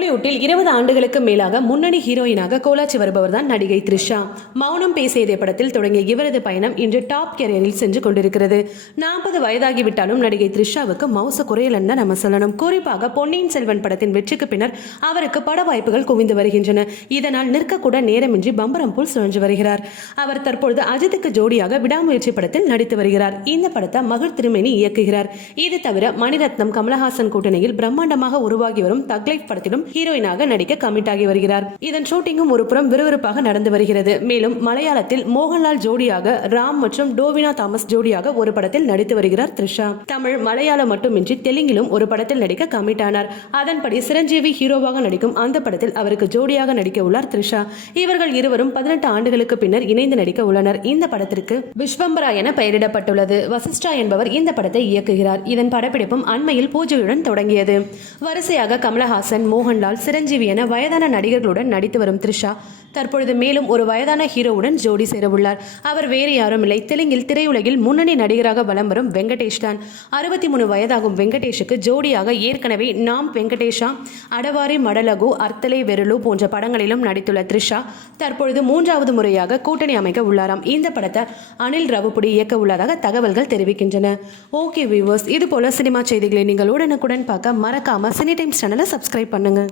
கோலிவுட்டில் இருபது ஆண்டுகளுக்கு மேலாக முன்னணி ஹீரோயினாக கோலாச்சி வருபவர் தான் நடிகை த்ரிஷா. மௌனம் பேசியதே படத்தில் தொடங்கிய இவரது பயணம் இன்று டாப் கேரியரில் சென்று கொண்டிருக்கிறது. நாற்பது வயதாகிவிட்டாலும் நடிகை த்ரிஷாவுக்கு மவுச குறையலன்னு நம்ம சொல்லணும். குறிப்பாக பொன்னியின் செல்வன் படத்தின் வெற்றிக்கு பின்னர் அவருக்கு பட வாய்ப்புகள் குவிந்து வருகின்றன. இதனால் நிற்கக்கூட நேரமின்றி பம்பரம் போல் சுழன்று வருகிறார். அவர் தற்பொழுது அஜித்துக்கு ஜோடியாக விடாமுயற்சி படத்தில் நடித்து வருகிறார். இந்த படத்தை மகள் திருமேனி இயக்குகிறார். இது தவிர மணிரத்னம் கமலஹாசன் கூட்டணியில் பிரம்மாண்டமாக உருவாகி வரும் தக்லைஃப் படத்திலும் ஹீரோயினாக நடிக்க கமிட் ஆகி வருகிறார். இதன் ஷூட்டிங்கும் ஒரு புறம் விறுவிறுப்பாக நடந்து வருகிறது. மேலும் மலையாளத்தில் மோகன்லால் ஜோடியாக ராம் மற்றும் டோவினா தாமஸ் ஜோடியாக ஒரு படத்தில் நடித்து வருகிறார் த்ரிஷா. தமிழ் மலையாளம் மட்டுமின்றி தெலுங்கிலும் ஒரு படத்தில் நடிக்க கமிட் ஆனார். அதன்படி சிரஞ்சீவி ஹீரோவாக நடிக்கும் அந்த படத்தில் அவருக்கு ஜோடியாக நடிக்க உள்ளார் த்ரிஷா. இவர்கள் இருவரும் பதினெட்டு ஆண்டுகளுக்கு பின்னர் இணைந்து நடிக்க உள்ளனர். இந்த படத்திற்கு விஸ்வம்பரா என பெயரிடப்பட்டுள்ளது. வசிஷ்டா என்பவர் இந்த படத்தை இயக்குகிறார். இதன் படப்பிடிப்பும் அண்மையில் பூஜையுடன் தொடங்கியது. வரிசையாக கமலஹாசன் மோகன் மோகன்லால் சிரஞ்சீவி என வயதான நடிகர்களுடன் நடித்து வரும் த்ரிஷா தற்பொழுது மேலும் ஒரு வயதான ஹீரோவுடன் ஜோடி சேரவுள்ளார். அவர் வேறு யாரும் இல்லை. தெலுங்கில் திரையுலகில் முன்னணி நடிகராக வலம் வரும் வெங்கடேஷ் தான் அறுபத்தி மூணு வயதாகும் வெங்கடேஷுக்கு ஜோடியாக ஏற்கனவே நாம் வெங்கடேஷா அடவாரி மடலகு அர்த்தலை வெருளு போன்ற படங்களிலும் நடித்துள்ள த்ரிஷா தற்பொழுது மூன்றாவது முறையாக கூட்டணி அமைக்க உள்ளாராம். இந்த படத்தை அனில் ரவுபுடி இயக்க உள்ளதாக தகவல்கள் தெரிவிக்கின்றன. ஓகே வியூவர்ஸ் இது போல சினிமா செய்திகளை நீங்கள் உடனுக்குடன் பார்க்க மறக்காம சினி டைம்ஸ் சேனலை சப்ஸ்கிரைப் பண்ணுங்க.